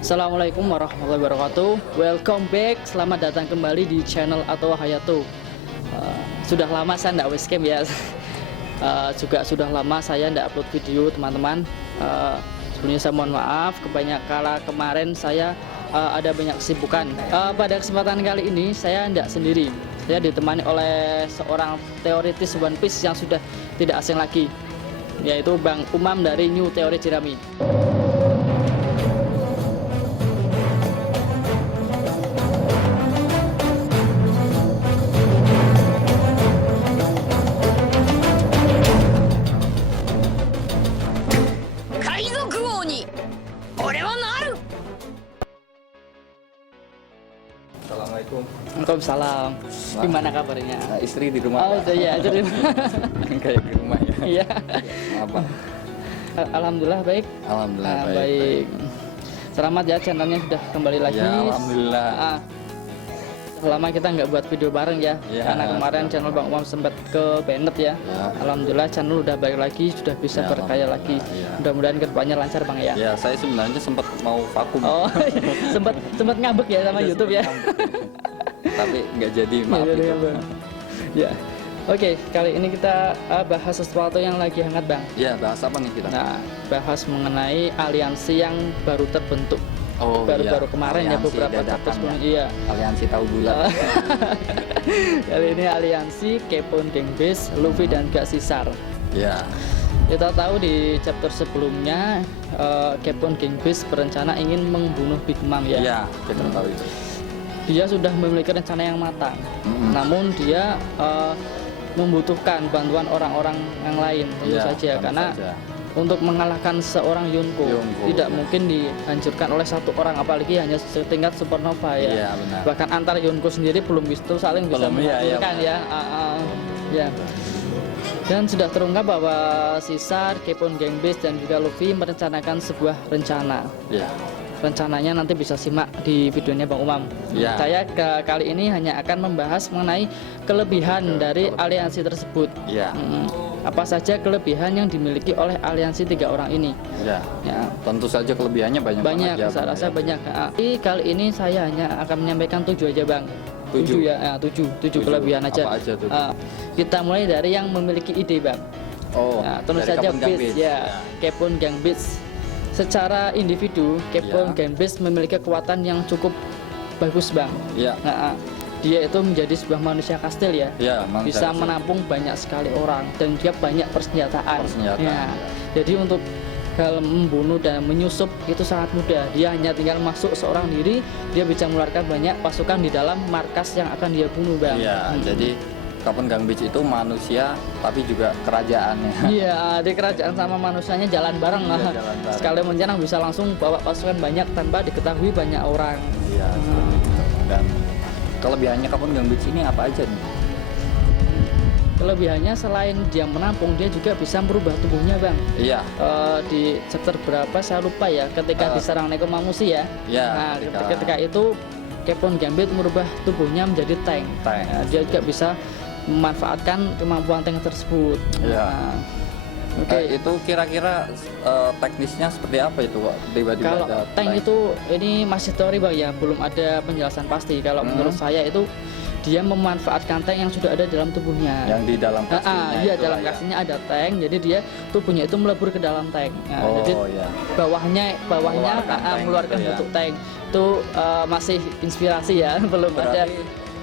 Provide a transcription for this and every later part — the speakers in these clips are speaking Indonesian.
Assalamualaikum warahmatullahi wabarakatuh. Welcome back, selamat datang kembali di channel Atwa Hayato. Sudah lama saya tidak webcam ya. Juga sudah lama saya tidak upload video teman-teman. Sebelumnya saya mohon maaf, kebanyakan kemarin saya ada banyak kesibukan. Pada kesempatan kali ini saya tidak sendiri. Saya ditemani oleh seorang teoritis One Piece yang sudah tidak asing lagi, yaitu Bang Umam dari New Theory Jerami. Assalamualaikum. Waalaikumsalam. Gimana kabarnya? Istri di rumah. Oh, iya, jadi Kayak di rumah ya. iya. Apa? Alhamdulillah baik. Alhamdulillah Baik. Selamat ya, channelnya sudah kembali lagi. Ya, alhamdulillah. Lama kita nggak buat video bareng ya, Ya, karena kemarin channel Bang Umam sempat ke banned ya. Alhamdulillah channel udah balik lagi, sudah bisa Ya, berkarya lagi. ya. Mudah-mudahan kedepannya lancar Bang ya. Ya, saya sebenarnya sempat mau vakum. Oh, sempat ngambek ya sama YouTube ya. Tapi nggak jadi, maaf Ya, itu. Ya. Oke, kali ini kita bahas sesuatu yang lagi hangat Bang. Ya, bahas apa nih kita? Nah, bahas mengenai aliansi yang baru terbentuk. Oh, Baru-baru iya. kemarin ya, Aliansi beberapa chapter dadakan sebelum. ya. Iya. Aliansi tahu bulat. Kali ini aliansi Kepon Gang Beast, Luffy dan Gak Sisar. Ya. Kita tahu di chapter sebelumnya Kepon Gang Beast berencana ingin membunuh Big Mom ya. Ya, kita tahu itu. Dia sudah memiliki rencana yang matang. Namun dia membutuhkan bantuan orang-orang yang lain tentu Ya, saja, tentu karena saja. untuk mengalahkan seorang Yonko tidak ya. mungkin dihancurkan oleh satu orang, apalagi hanya setingkat supernova ya. Iya, benar. Bahkan antar Yonko sendiri belum bisa saling bisa Belum, iya, menghancurkan ya. Ya. Dan sudah terungkap bahwa Sisar, Kepon Gang Beast dan juga Luffy merencanakan sebuah rencana. Ya. Rencananya nanti bisa simak di videonya Bang Umam. Ya. Saya kali ini hanya akan membahas mengenai kelebihan dari aliansi tersebut. Ya. Apa saja kelebihan yang dimiliki oleh aliansi tiga orang ini? Ya. Ya, Tentu saja kelebihannya banyak banyak. banget ya, Saya Bang, rasa ya. banyak. Kali ini saya hanya akan menyampaikan 7 aja Bang. 7 7 ya, 7 kelebihan aja. Apa aja tuh? Kita mulai dari yang memiliki ide Bang. Oh, Nah, tentu dari saja Kepon Gang Beast Beast. ya, Kepon Gang Beast. Secara individu, Kepon Ya. Gang Beast memiliki kekuatan yang cukup bagus Bang. Ya. Nah, dia itu menjadi sebuah manusia kastil ya. Ya, Bisa menampung banyak sekali orang dan dia banyak persenjataan. Ya. Jadi untuk hal membunuh dan menyusup itu sangat mudah. Dia hanya tinggal masuk seorang diri, dia bisa mengeluarkan banyak pasukan di dalam markas yang akan dia bunuh Bang. Iya, jadi Kepon Gang Beast itu manusia tapi juga kerajaannya. Iya, di kerajaan sama manusianya jalan bareng lah. Iya, jalan bareng. Sekali menyerang bisa langsung bawa pasukan banyak tanpa diketahui banyak orang. Iya. Dan kelebihannya Kepon Gang Beast ini apa aja nih? Kelebihannya selain dia menampung, dia juga bisa merubah tubuhnya Bang. Iya. Di chapter berapa saya lupa ya, ketika diserang Nekomamushi ya. Iya, Nah, ketika itu Kepon Gang Beast merubah tubuhnya menjadi tank. Nah, dia juga bisa memanfaatkan kemampuan tank tersebut. Iya. Nah, Oke. Itu kira-kira teknisnya seperti apa itu, Pak? Tiba-tiba Kalau ada tank itu ini masih teori Bang ya, belum ada penjelasan pasti. Kalau menurut saya itu dia memanfaatkan tank yang sudah ada dalam tubuhnya. yang di dalam kastilnya. Iya, itu dalam lah ya. kastilnya ada tank, jadi dia tubuhnya itu melebur ke dalam tank. Nah, Oh, jadi iya. bawahnya Mengeluarkan tank mengeluarkan gitu ya. bentuk tank. Itu masih inspirasi ya, belum ada Berarti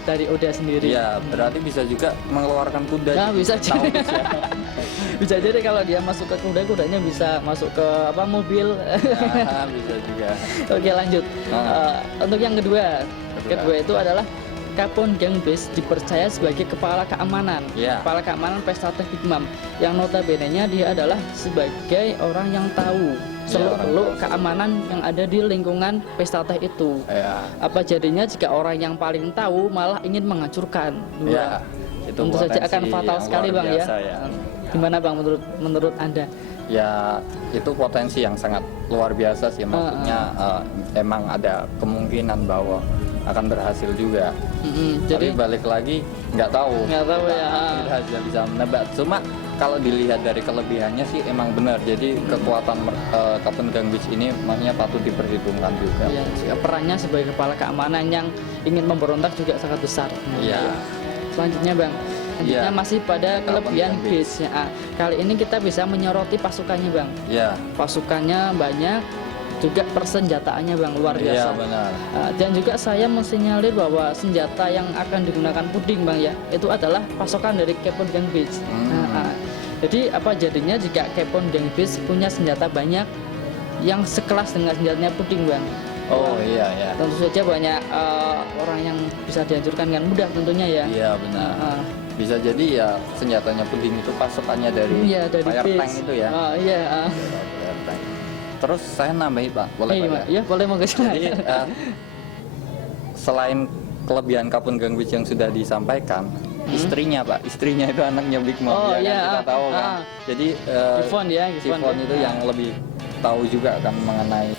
dari Oda sendiri. Iya, berarti bisa juga mengeluarkan kuda. Nah, bisa Tahu jadi. bisa. Bisa jadi kalau dia masuk ke kuda, kudanya bisa masuk ke mobil. Nah, bisa juga. Oke, lanjut. Untuk yang kedua itu adalah Kepon Gang Beast dipercaya sebagai kepala keamanan. Iya. Kepala keamanan pesta teh Big Mom, yang notabene-nya dia adalah sebagai orang yang tahu seluk-beluk keamanan yang ada di lingkungan pesta teh itu. Iya. Apa jadinya jika orang yang paling tahu malah ingin menghancurkan? Iya. Itu Tentu saja akan potensi fatal yang sekali luar Bang ya. biasa ya. Gimana Bang menurut Anda? Ya, itu potensi yang sangat luar biasa sih. Maksudnya emang ada kemungkinan bahwa akan berhasil juga. Jadi Tapi balik lagi nggak tahu. nggak tahu ya. Kita hanya bisa menebak. Cuma kalau dilihat dari kelebihannya sih emang benar. Jadi kekuatan Kapten Gang Beach ini makanya patut diperhitungkan juga. Iya, juga perannya sebagai kepala keamanan yang ingin memberontak juga sangat besar. Iya. Selanjutnya Bang, selanjutnya Iya. masih pada kelebihan Kapten base. Ya, kali ini kita bisa menyoroti pasukannya Bang. Iya. Pasukannya banyak, juga persenjataannya Bang luar biasa. Iya benar. Dan juga saya mensinyalir bahwa senjata yang akan digunakan Puding Bang ya, itu adalah pasokan dari Captain Gang Beach. Jadi apa jadinya jika Captain Gang Beach punya senjata banyak yang sekelas dengan senjatanya Puding Bang? Oh iya ya. Tentu saja banyak orang yang bisa dihancurkan dengan mudah tentunya ya. Iya benar. Bisa jadi ya senjatanya Puding itu pasokannya dari Iya, dari fire base. tank itu ya. Iya. Fire tank. Terus saya nambahin Pak, boleh Pak ya? Iya boleh monggo. Jadi selain kelebihan Kapten Gang Beach yang sudah disampaikan, istrinya Pak, istrinya itu anaknya Big Mom Oh, ya iya, kan kita tahu kan. Jadi Gifon ya, Gifon itu yang lebih tahu juga kan mengenai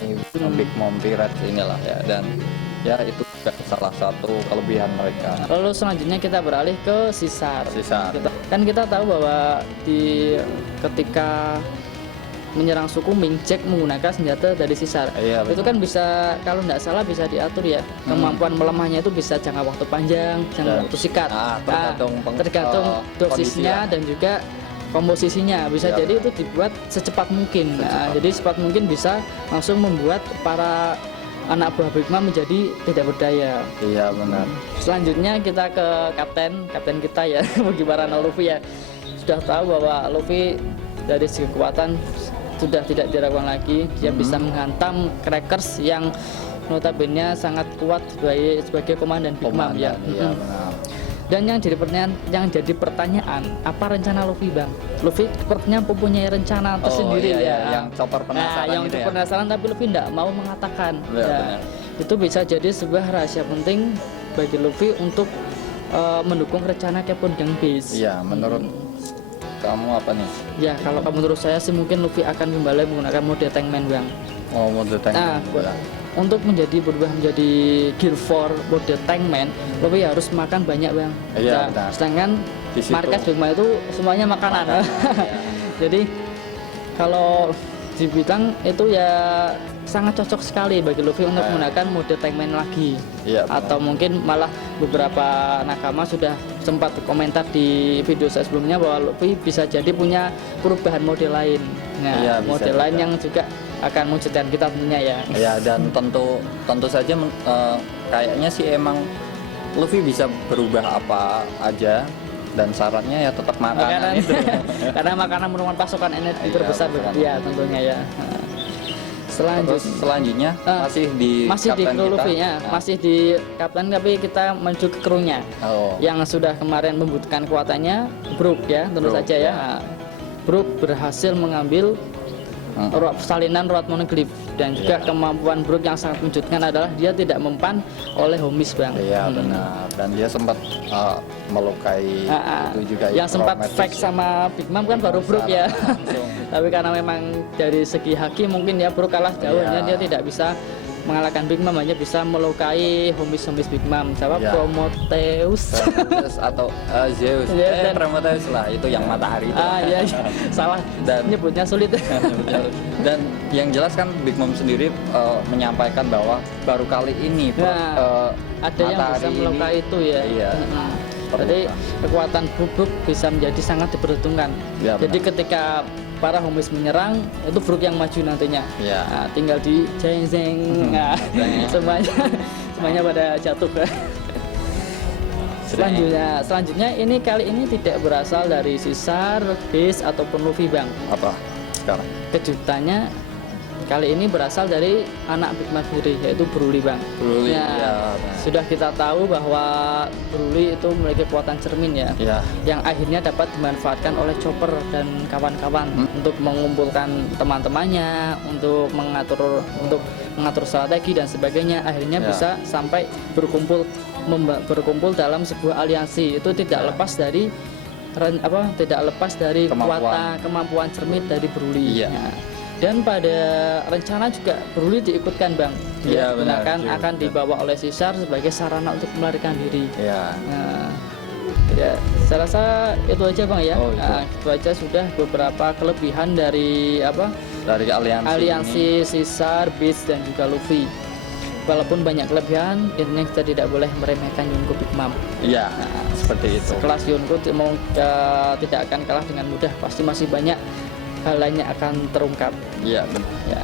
Big Mom Pirates inilah ya, dan ya itu juga salah satu kelebihan mereka. Lalu selanjutnya kita beralih ke Sisar. Kan kita tahu bahwa ketika menyerang suku Ming, Jack menggunakan senjata dari Sisar. Iya, itu kan bisa, kalau tidak salah bisa diatur ya, kemampuan melemahnya itu bisa jangka waktu panjang, jangka waktu singkat. Tergantung dosisnya dan juga komposisinya. Bisa jadi itu dibuat secepat mungkin. Jadi secepat mungkin bisa langsung membuat para anak buah Big Mom menjadi tidak berdaya. Iya benar. Selanjutnya kita ke kapten kita ya, bagi para Luffy ya. Sudah tahu bahwa Luffy dari segi kekuatan sudah tidak diragukan lagi. Dia bisa menghantam Crackers yang notabene sangat kuat sebagai komandan Big Mom ya. Iya benar. Dan yang jadi pertanyaan, apa rencana Luffy Bang? Luffy sepertinya mempunyai rencana tersendiri ya. Yang chopper penasaran yang itu ya. penasaran tapi Luffy tidak mau mengatakan. Benar. Itu bisa jadi sebuah rahasia penting bagi Luffy untuk mendukung rencana Captain Gang Beach. Iya, menurut kamu apa nih? Ya, kalau menurut saya sih mungkin Luffy akan kembali menggunakan mode Tankman Bang. Oh, mode Tankman. Untuk berubah menjadi Gear 4 mode Tankman, Luffy harus makan banyak Bang. Iya, sedangkan markas Big Mom itu semuanya makanan. Jadi kalau dibilang itu ya sangat cocok sekali bagi Luffy untuk menggunakan mode Tankman lagi. Iya, atau mungkin malah beberapa nakama sudah sempat komentar di video saya sebelumnya bahwa Luffy bisa jadi punya perubahan mode lain. Nah, mode lain yang juga akan mencetak kita tentunya ya. Ya, dan tentu saja kayaknya sih emang Luffy bisa berubah apa aja, dan syaratnya ya tetap makanan itu. Karena makanan merupakan pasokan energi terbesar ya tentunya ya. Selanjutnya masih di Luffy ya, masih di kapten tapi kita menuju ke krunya. Yang sudah kemarin membutuhkan kekuatannya Brook ya, tentu saja ya. Brook berhasil mengambil salinan Rod Monoglyph, dan juga kemampuan Brook yang sangat mengejutkan adalah dia tidak mempan oleh Homies Bang. Iya benar, dan dia sempat melukai itu juga yang sempat fake sama Big Mom kan baru Brook ya. Tapi karena memang dari segi haki mungkin ya Brook kalah jauh, dia tidak bisa mengalahkan Big Mom, hanya bisa melukai Homies Big Mom. Siapa? Prometheus atau Zeus. Prometheus lah, itu yang matahari itu. Iya. Salah, dan nyebutnya sulit. Dan yang jelas kan Big Mom sendiri menyampaikan bahwa baru kali ini ada yang bisa melukai itu ya. Iya. Jadi kekuatan Brook bisa menjadi sangat diperhitungkan. Ya, jadi ketika para Homies menyerang, itu Brook yang maju nantinya. Ya. Tinggal di jeng-jeng. Semuanya pada jatuh. Selanjutnya ini kali ini tidak berasal dari Sisar, Base ataupun Luffy Bang. Apa sekarang? Kejutannya kali ini berasal dari anak Big Mom sendiri, yaitu Broly Bang. Broly, sudah kita tahu bahwa Broly itu memiliki kekuatan cermin ya, yang akhirnya dapat dimanfaatkan oleh Chopper dan kawan-kawan untuk mengumpulkan teman-temannya, untuk mengatur strategi dan sebagainya. Akhirnya bisa sampai berkumpul dalam sebuah aliansi. Itu tidak lepas dari kemampuan cermin dari Broly. Dan pada rencana juga Broly diikutkan Bang. Dia akan dibawa oleh Sisar sebagai sarana untuk melarikan diri. Ya, saya rasa itu aja Bang ya. Oh, itu. Nah, itu aja sudah beberapa kelebihan dari apa? Dari aliansi ini. Caesar, Beast dan juga Luffy. Walaupun banyak kelebihan, intinya kita tidak boleh meremehkan Yonko Big Mom. Iya, seperti itu. Kelas Yonko tidak akan kalah dengan mudah. Pasti masih banyak hal lainnya akan terungkap. Iya, benar. Ya.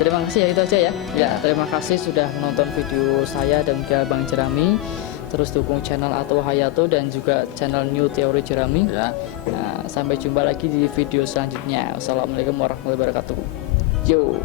Terima kasih ya, itu aja ya. Ya. Terima kasih sudah menonton video saya dan juga Bang Jerami. Terus dukung channel Atau Hayato dan juga channel New Theory Jerami. Ya. Nah, sampai jumpa lagi di video selanjutnya. Wassalamualaikum warahmatullahi wabarakatuh. Yo.